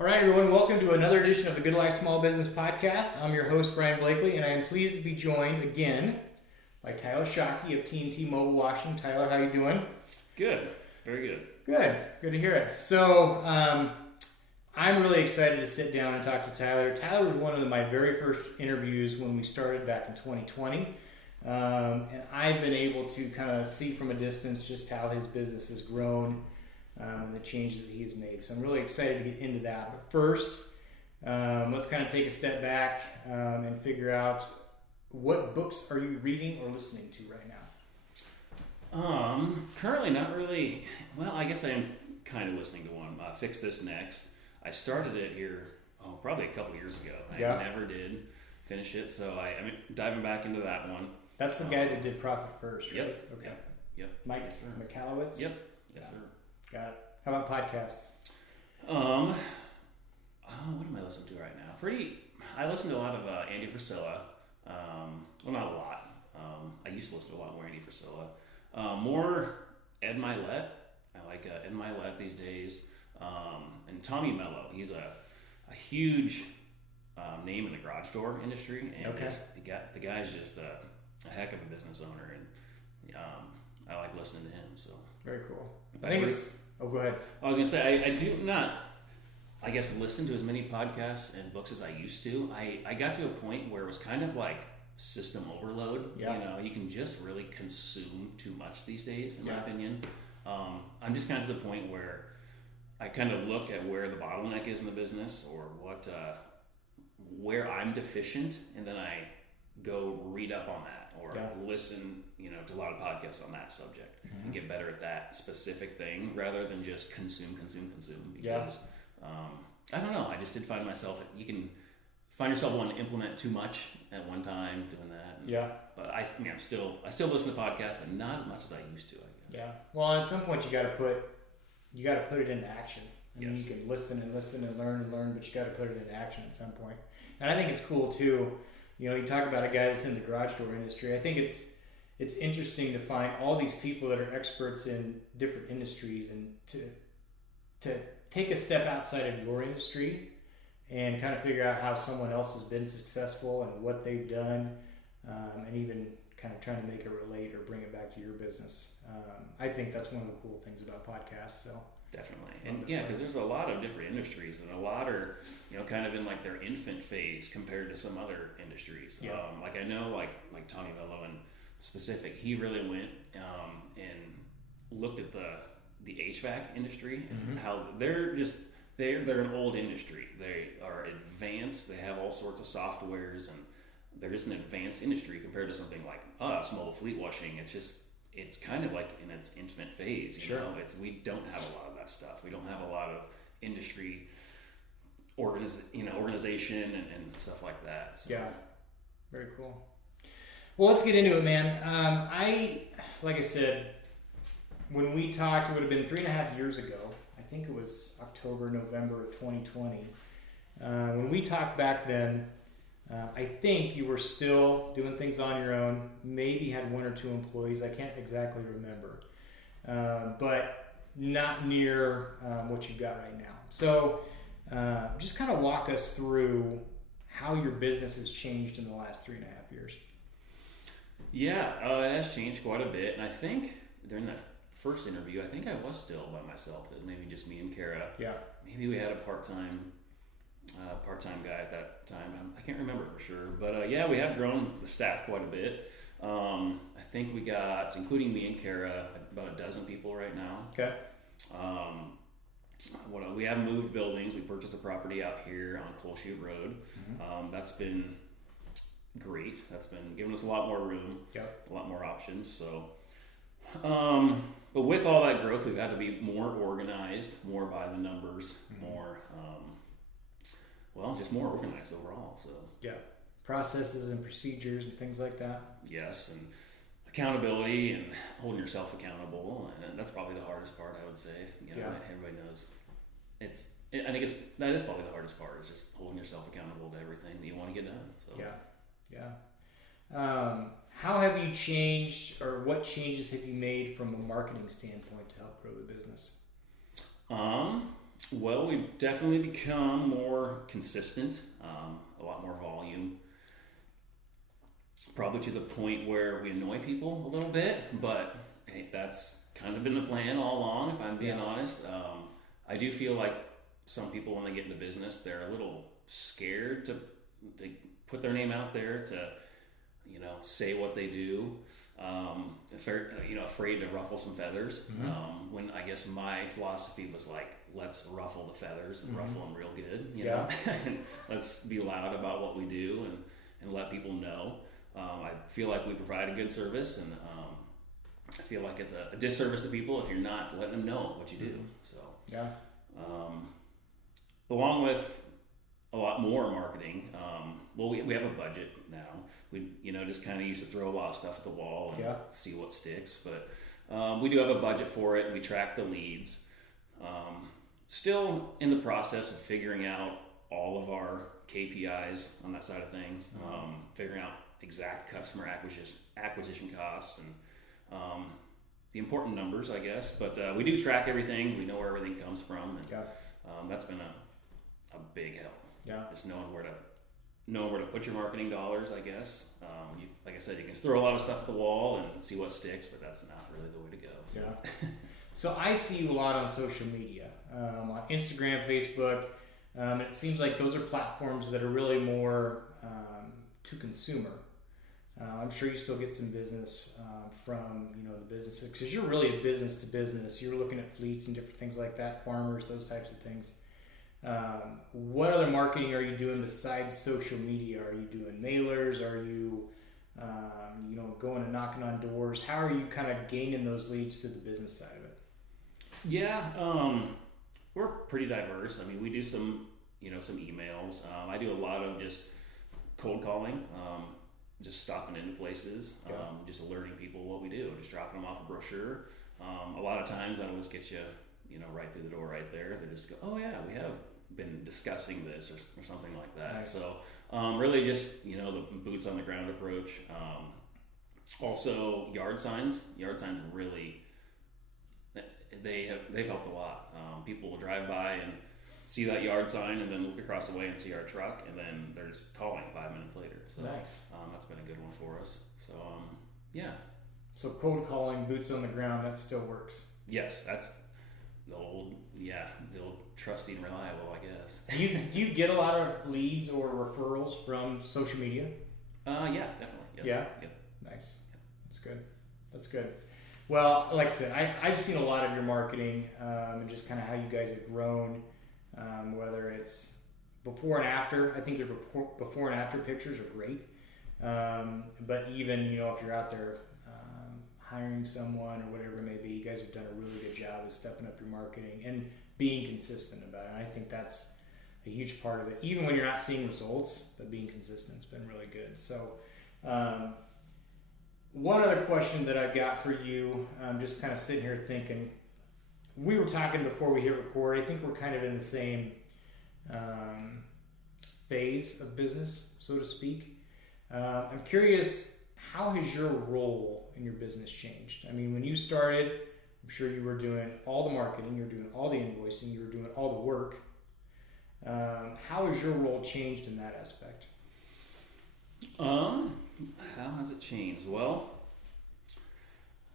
All right, everyone, welcome to another edition of the Good Life Small Business Podcast. I'm your host, Brian Blakely, and I am pleased to be joined again by Tyler Schake of T&T Mobile Washing. Tyler, how you doing? Good. Very good. Good to hear it. So, I'm really excited to sit down and talk to Tyler. Tyler was one of my very first interviews when we started back in 2020. And I've been able to kind of see from a distance just how his business has grown and the changes that he's made. So I'm really excited to get into that. But first, let's kind of take a step back and figure out what books are you reading or listening to right now? Currently not really. Well, I guess I am kind of listening to one. Fix This Next. I started it here, probably a couple years ago. I never did finish it, so I'm diving back into that one. That's the guy that did Profit First, right? Yep. Okay. Yep. Mike yes, McAllowitz? Yep. Yes, sir. Got it. How about podcasts? What am I listening to right now? I listen to a lot of Andy Frisella. Well, not a lot. I used to listen to a lot more Andy Frisella. More Ed Milet. I like Ed Milet these days. And Tommy Mello. He's a huge name in the garage door industry. And the guy's just a heck of a business owner. And I like listening to him. So very cool. Go ahead. I was going to say, I do not, I guess, listen to as many podcasts and books as I used to. I got to a point where it was kind of like system overload. Yeah. You know, you can just really consume too much these days, in my opinion. I'm just kind of to the point where I kind of look at where the bottleneck is in the business or where I'm deficient, and then I go read up on that or listen, to a lot of podcasts on that subject and get better at that specific thing rather than just consume. Because I don't know, I just did find myself, you can find yourself wanting to implement too much at one time doing that. But I still listen to podcasts, but not as much as I used to, I guess. Yeah. Well, at some point you got to put it into action. I mean, you can listen and learn, but you got to put it into action at some point. And I think it's cool too. You talk about a guy that's in the garage door industry. I think it's interesting to find all these people that are experts in different industries and to take a step outside of your industry and kind of figure out how someone else has been successful and what they've done, and even kind of trying to make it relate or bring it back to your business. I think that's one of the cool things about podcasts. So definitely, and because there's a lot of different industries, and a lot are kind of in like their infant phase compared to some other industries. Like I know, like Tommy Mello in specific, he really went and looked at the HVAC industry and how they're an old industry. They are advanced. They have all sorts of softwares, and they're just an advanced industry compared to something like us, mobile fleet washing. It's kind of like in its infant phase. We don't have a lot of that stuff. We don't have a lot of industry organization and stuff like that. So. Yeah, very cool. Well, let's get into it, man. Like I said, when we talked, it would have been 3.5 years ago. I think it was October, November of 2020. When we talked back then, I think you were still doing things on your own, maybe had 1 or 2 employees. I can't exactly remember, but not near what you've got right now. So just kind of walk us through how your business has changed in the last 3.5 years. Yeah, it has changed quite a bit. And I think during that first interview, I think I was still by myself. It was maybe just me and Kara. Yeah. Maybe we had a part-time guy at that time. I can't remember for sure. But we have grown the staff quite a bit. I think we got, including me and Kara, about 12 people right now. Okay. We have moved buildings. We purchased a property out here on Coal Chute Road. That's been great. That's been giving us a lot more room, a lot more options. So, but with all that growth, we've had to be more organized, more by the numbers, more, just more organized overall. So processes and procedures and things like that. Yes, and accountability and holding yourself accountable, and that's probably the hardest part, I would say. Everybody knows I think that is probably the hardest part, is just holding yourself accountable to everything that you want to get done. So how have you changed, or what changes have you made from a marketing standpoint to help grow the business? Well, we've definitely become more consistent, a lot more volume. Probably to the point where we annoy people a little bit, but hey, that's kind of been the plan all along, if I'm being honest. I do feel like some people, when they get into business, they're a little scared to put their name out there, to say what they do. Afraid to ruffle some feathers. When I guess my philosophy was like, let's ruffle the feathers and ruffle them real good. You know, let's be loud about what we do and let people know. I feel like we provide a good service, and I feel like it's a disservice to people if you're not letting them know what you do. So along with a lot more marketing. We have a budget now. We just kind of used to throw a lot of stuff at the wall and see what sticks. But we do have a budget for it. We track the leads. Still in the process of figuring out all of our KPIs on that side of things. Figuring out exact customer acquisition costs and the important numbers, I guess. But we do track everything. We know where everything comes from, and that's been a big help. Just knowing where to put your marketing dollars, I guess. Like I said, you can throw a lot of stuff at the wall and see what sticks, but that's not really the way to go. So. So I see you a lot on social media, on Instagram, Facebook. It seems like those are platforms that are really more to consumer. I'm sure you still get some business from the businesses, because you're really a business to business. You're looking at fleets and different things like that, farmers, those types of things. What other marketing are you doing besides social media? Are you doing mailers? Are you going and knocking on doors? How are you kind of gaining those leads to the business side of it? We're pretty diverse. I mean, we do some emails. I do a lot of just cold calling, just stopping into places, just alerting people what we do, just dropping them off a brochure. A lot of times that'll just get you, right through the door right there. They just go, oh yeah, we have been discussing this or something like that. Nice. So really just, the boots on the ground approach. Also yard signs really, they've helped a lot. People will drive by and see that yard sign and then look across the way and see our truck, and then they're just calling 5 minutes later. So nice. That's been a good one for us. So So cold calling, boots on the ground, that still works. Yes, that's the old trusty and reliable, I guess. Do you get a lot of leads or referrals from social media? Yeah, definitely. Yep. Nice. That's good. Well, like I said, I've seen a lot of your marketing and just kind of how you guys have grown, whether it's before and after. I think your before and after pictures are great. But even, if you're out there hiring someone or whatever it may be, you guys have done a really good job of stepping up your marketing and being consistent about it. And I think that's a huge part of it. Even when you're not seeing results, but being consistent has been really good. So one other question that I've got for you, I'm just kind of sitting here thinking, we were talking before we hit record. I think we're kind of in the same phase of business, so to speak. I'm curious, how has your role in your business changed? I mean, when you started, I'm sure you were doing all the marketing, you were doing all the invoicing, you were doing all the work. How has your role changed in that aspect? How has it changed? Well,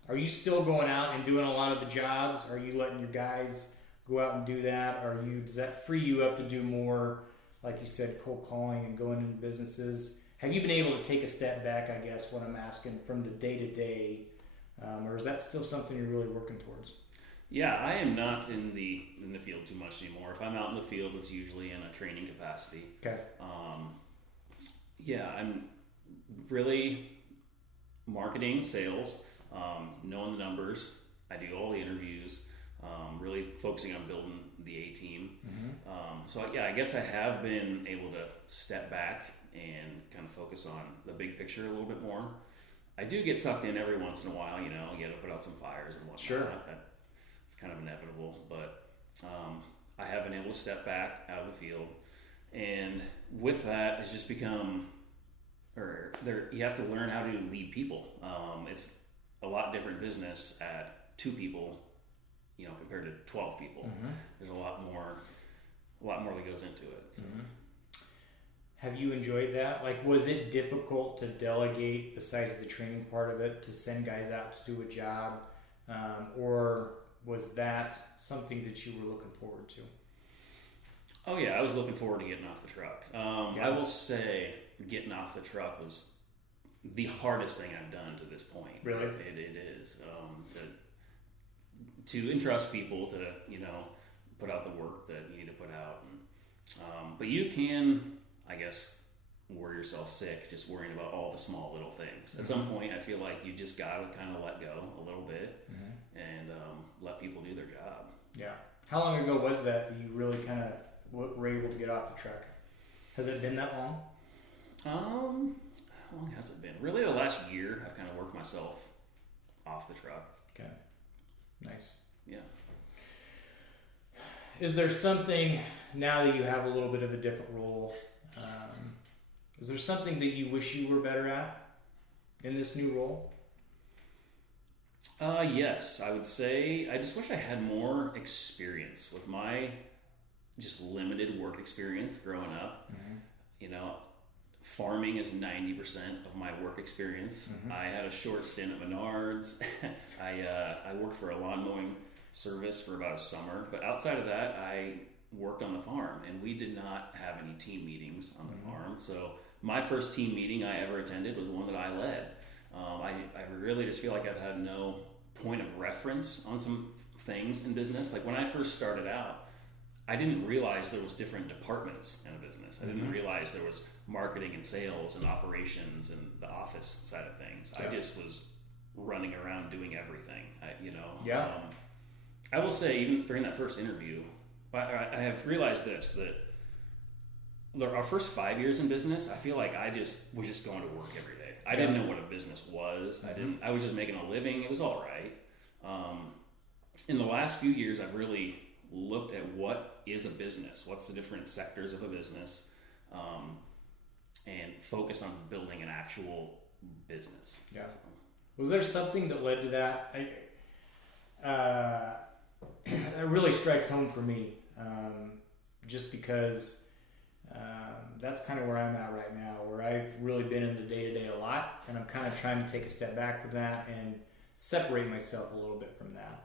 are you still going out and doing a lot of the jobs? Are you letting your guys go out and do that? Does that free you up to do more, like you said, cold calling and going into businesses? Have you been able to take a step back, I guess, what I'm asking, from the day-to-day, or is that still something you're really working towards? Yeah, I am not in the field too much anymore. If I'm out in the field, it's usually in a training capacity. Okay. I'm really marketing, sales, knowing the numbers. I do all the interviews, really focusing on building the A team. Mm-hmm. I guess I have been able to step back and kind of focus on the big picture a little bit more. I do get sucked in every once in a while, you got to put out some fires and whatnot. Sure. It's kind of inevitable, but I have been able to step back out of the field. And with that, it's just become, you have to learn how to lead people. It's a lot different business at 2 people compared to 12 people. Mm-hmm. There's a lot more that goes into it. So. Mm-hmm. Have you enjoyed that? Like, was it difficult to delegate, besides the training part of it, to send guys out to do a job? Or was that something that you were looking forward to? Oh yeah, I was looking forward to getting off the truck. I will say getting off the truck was the hardest thing I've done to this point. Really? It is. To entrust people to, put out the work that you need to put out. And, but you can, I guess, wear yourself sick just worrying about all the small little things. Mm-hmm. At some point, I feel like you just got to kind of let go a little bit and let people do their job. Yeah. How long ago was that you really kind of were able to get off the truck? Has it been that long? How long has it been? Really, the last year, I've kind of worked myself off the truck. Okay. Nice. Yeah. Is there something, now that you have a little bit of a different role, is there something that you wish you were better at in this new role? Yes, I would say I just wish I had more experience with my just limited work experience growing up. Mm-hmm. Farming is 90% of my work experience. Mm-hmm. I had a short stint at Menards. I worked for a lawn mowing service for about a summer, but outside of that, I worked on the farm, and we did not have any team meetings on the farm. So my first team meeting I ever attended was one that I led. I really just feel like I've had no point of reference on some things in business. Like when I first started out, I didn't realize there was different departments in a business. I didn't realize there was marketing and sales and operations and the office side of things. Yeah. I just was running around doing everything. Yeah. I will say, even during that first interview, I have realized this, that our first 5 years in business, I feel like I was just going to work every day. I didn't know what a business was. I was just making a living. It was all right. In the last few years, I've really looked at what is a business, what's the different sectors of a business, and focus on building an actual business. Yeah. Was there something that led to that? It really strikes home for me, just because that's kind of where I'm at right now, where I've really been in the day-to-day a lot, and I'm kind of trying to take a step back from that and separate myself a little bit from that.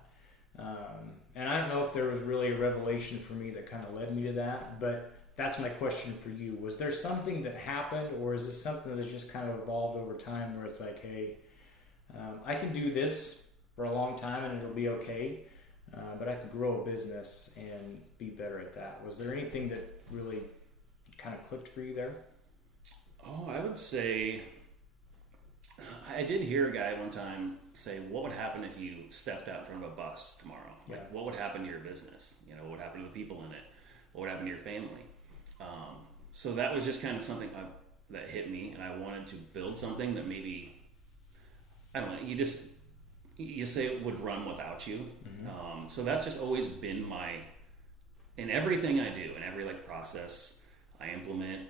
And I don't know if there was really a revelation for me that kind of led me to that, but that's my question for you. Was there something that happened, or is this something that's just kind of evolved over time where it's like, hey, I can do this for a long time and it'll be okay, but I can grow a business and be better at that. Was there anything that really kind of clicked for you there? Oh, I would say I did hear a guy one time say, what would happen if you stepped out in front of a bus tomorrow? Like, what would happen to your business? What would happen to the people in it? What would happen to your family? So that was just kind of something that hit me, and I wanted to build something that maybe, I don't know, you say it would run without you. Mm-hmm. So that's just always been in everything I do, in every process I implement,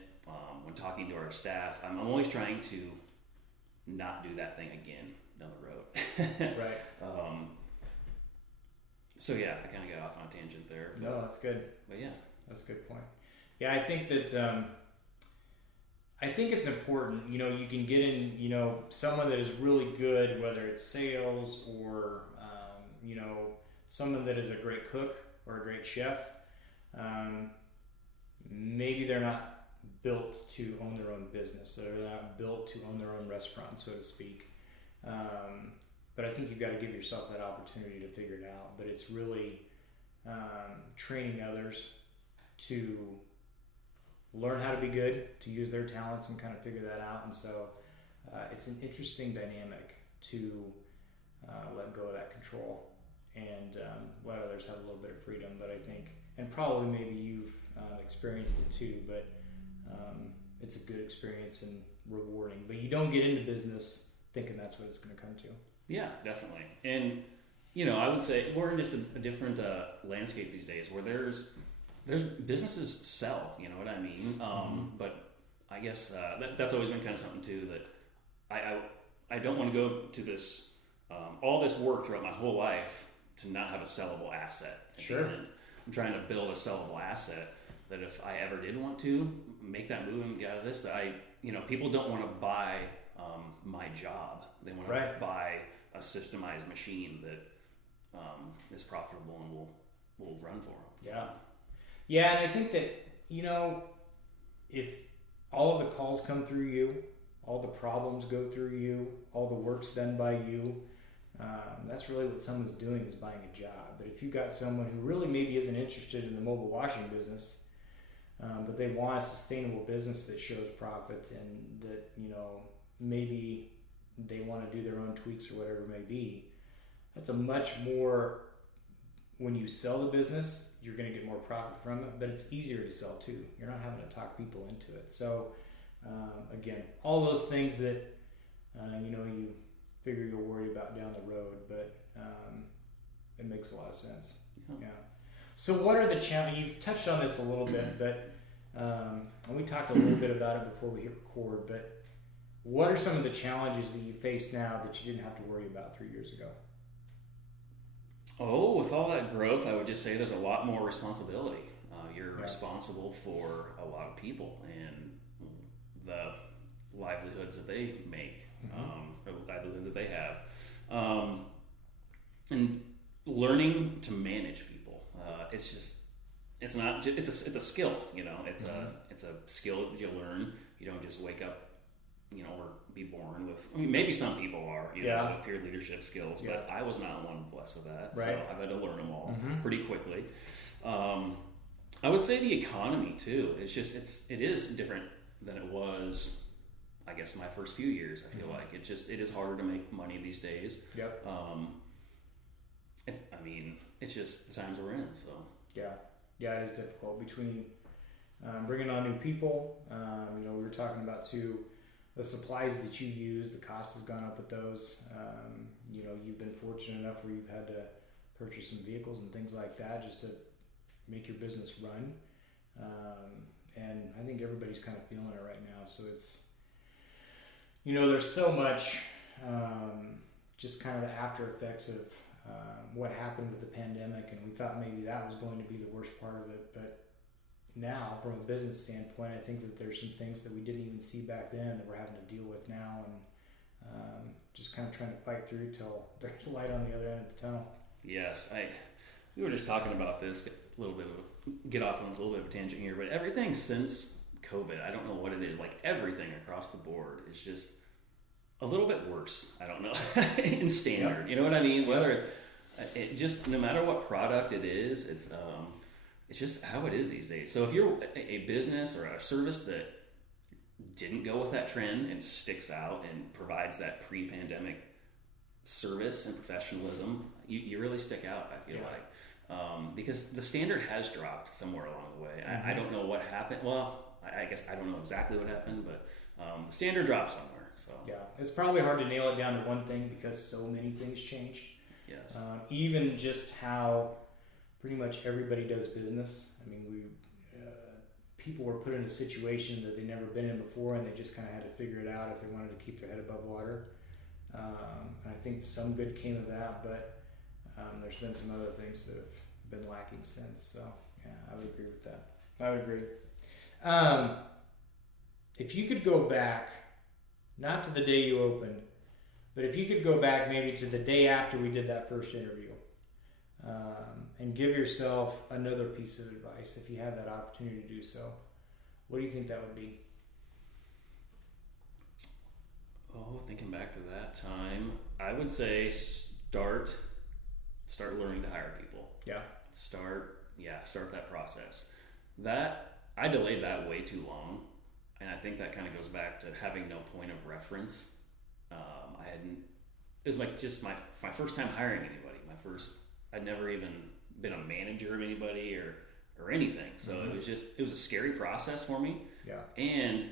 when talking to our staff, I'm always trying to not do that thing again down the road. Right. So yeah, I kind of got off on a tangent there. No, that's good. But yeah, that's a good point. Yeah, I think that I think it's important. You can get in. Someone that is really good, whether it's sales or someone that is a great cook or a great chef. Maybe they're not built to own their own business. They're not built to own their own restaurant, so to speak. But I think you've got to give yourself that opportunity to figure it out. But it's really training others to learn how to be good, to use their talents and kind of figure that out. And so it's an interesting dynamic to let go of that control and let others have a little bit of freedom. But I think, and probably maybe you've experienced it too, but it's a good experience and rewarding. But you don't get into business thinking that's what it's going to come to. Yeah, definitely. And I would say we're in just a different landscape these days, where there's businesses sell, you know what I mean? But I guess that's always been kind of something too, that I don't want to go to this all this work throughout my whole life to not have a sellable asset. Sure. I'm trying to build a sellable asset that if I ever did want to make that move and get out of this, that people don't want to buy my job. They want to buy a systemized machine that is profitable and will run for them. Yeah. Yeah, and I think that, if all of the calls come through you, all the problems go through you, all the work's done by you, that's really what someone's doing, is buying a job. But if you've got someone who really maybe isn't interested in the mobile washing business, but they want a sustainable business that shows profit, and that, maybe they want to do their own tweaks or whatever it may be, that's a much more, when you sell the business, you're going to get more profit from it, but it's easier to sell too. You're not having to talk people into it. So again, all those things that you figure you'll worry about down the road, but it makes a lot of sense. Yeah. So what are the challenges? You've touched on this a little bit, but and we talked a little bit about it before we hit record, but what are some of the challenges that you face now that you didn't have to worry about 3 years ago? Oh, with all that growth, I would just say there's a lot more responsibility. You're responsible for a lot of people and the livelihoods that they make, or livelihoods that they have, and learning to manage people. It's a skill. It's a skill that you learn. You don't just wake up, or be born with. I mean, maybe some people are, with peer leadership skills, but I was not one blessed with that. Right. So I've had to learn them all pretty quickly. I would say the economy too. It is different than it was, I guess, my first few years. I feel like it is harder to make money these days. Yep. It's just the times we're in. So yeah, it is difficult between bringing on new people. We were talking about too, the supplies that you use, the cost has gone up with those. You've been fortunate enough where you've had to purchase some vehicles and things like that just to make your business run. And I think everybody's kind of feeling it right now. So it's, there's so much just kind of the after effects of what happened with the pandemic. And we thought maybe that was going to be the worst part of it. But now, from a business standpoint, I think that there's some things that we didn't even see back then that we're having to deal with now, and just kind of trying to fight through till there's light on the other end of the tunnel. Yes, we were just talking about this, get off on a little bit of a tangent here, but everything since COVID, I don't know what it is, like everything across the board is just a little bit worse. I don't know, in standard, you know what I mean? Whether it just, no matter what product it is, it's just how it is these days. So if you're a business or a service that didn't go with that trend and sticks out and provides that pre-pandemic service and professionalism, you really stick out, I feel like. Because the standard has dropped somewhere along the way. I don't know what happened. Well, I guess I don't know exactly what happened, but the standard dropped somewhere. So yeah, it's probably hard to nail it down to one thing because so many things changed. Yes. Even just how pretty much everybody does business. I mean, people were put in a situation that they'd never been in before, and they just kind of had to figure it out if they wanted to keep their head above water. I think some good came of that, but there's been some other things that have been lacking since. So yeah, I would agree with that. I would agree. If you could go back, not to the day you opened, but if you could go back maybe to the day after we did that first interview, and give yourself another piece of advice, if you had that opportunity to do so, what do you think that would be? Oh, thinking back to that time, I would say start learning to hire people. Yeah. Start that process. That I delayed that way too long, and I think that kind of goes back to having no point of reference. It was like just my first time hiring anybody. I'd never even been a manager of anybody or anything. So it was a scary process for me. Yeah. And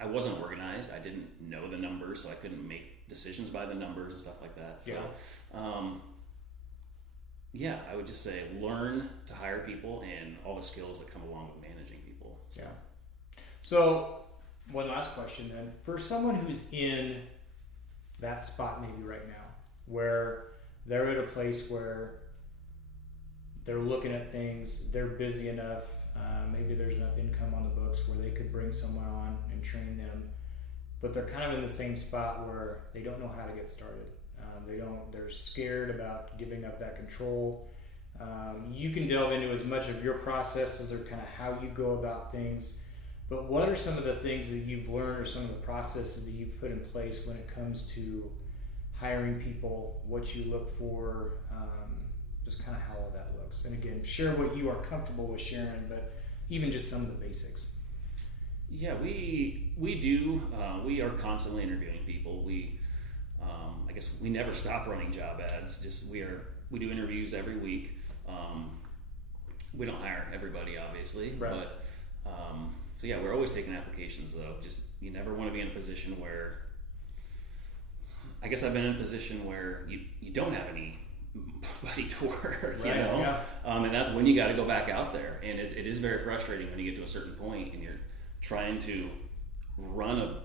I wasn't organized. I didn't know the numbers, so I couldn't make decisions by the numbers and stuff like that. So, I would just say learn to hire people and all the skills that come along with managing people. So. Yeah. So one last question then. For someone who's in that spot maybe right now, where they're at a place where they're looking at things, they're busy enough, maybe there's enough income on the books where they could bring someone on and train them, but they're kind of in the same spot where they don't know how to get started. They're scared about giving up that control. You can delve into as much of your processes or kind of how you go about things, but what are some of the things that you've learned or some of the processes that you've put in place when it comes to hiring people, what you look for, just kind of how all that looks? And again, share what you are comfortable with sharing, but even just some of the basics. Yeah, we do. We are constantly interviewing people. I guess we never stop running job ads. We do interviews every week. We don't hire everybody, obviously, right. But so yeah, we're always taking applications though. Just you never want to be in a position where. I guess I've been in a position where you don't have anybody to work, right, yeah. And that's when you got to go back out there, and it is very frustrating when you get to a certain point and you're trying to run a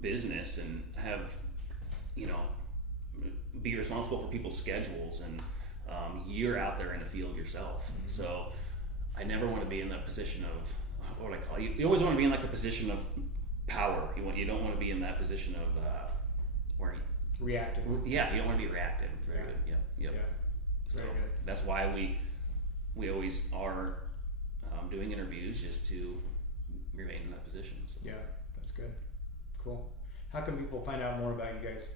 business and have, be responsible for people's schedules, and you're out there in the field yourself. Mm-hmm. So I never want to be in that position of, what would I call it? You always want to be in like a position of power. You don't want to be in that position of where reactive. Yeah, you don't want to be reactive. Very good. Yep. Yeah. So very good. That's why we always are doing interviews, just to remain in that position. So. Yeah, that's good. Cool. How can people find out more about you guys?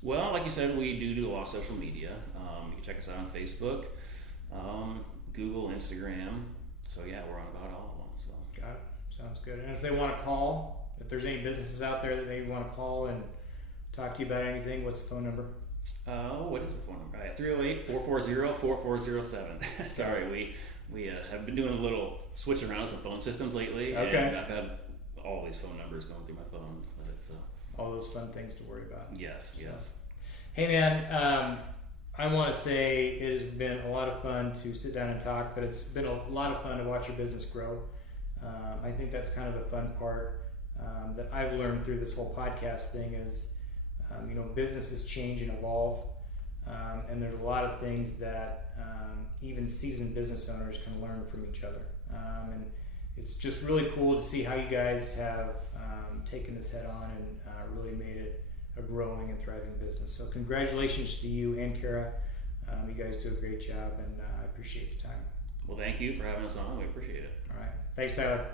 Well, like you said, we do a lot of social media. You can check us out on Facebook, Google, Instagram. So yeah, we're on about all of them. So got it. Sounds good. And if they want to call, if there's any businesses out there that maybe want to call and talk to you about anything, what's the phone number? What is the phone number? 308-440-4407. Sorry, we have been doing a little switch around some phone systems lately. Okay. And I've had all these phone numbers going through my phone with it. So all those fun things to worry about. Yes. Hey man, I want to say it has been a lot of fun to sit down and talk, but it's been a lot of fun to watch your business grow. I think that's kind of the fun part that I've learned through this whole podcast thing is, businesses change and evolve, and there's a lot of things that even seasoned business owners can learn from each other. And it's just really cool to see how you guys have taken this head on and really made it a growing and thriving business. So congratulations to you and Kara. You guys do a great job, and I appreciate the time. Well, thank you for having us on. We appreciate it. All right. Thanks, Tyler.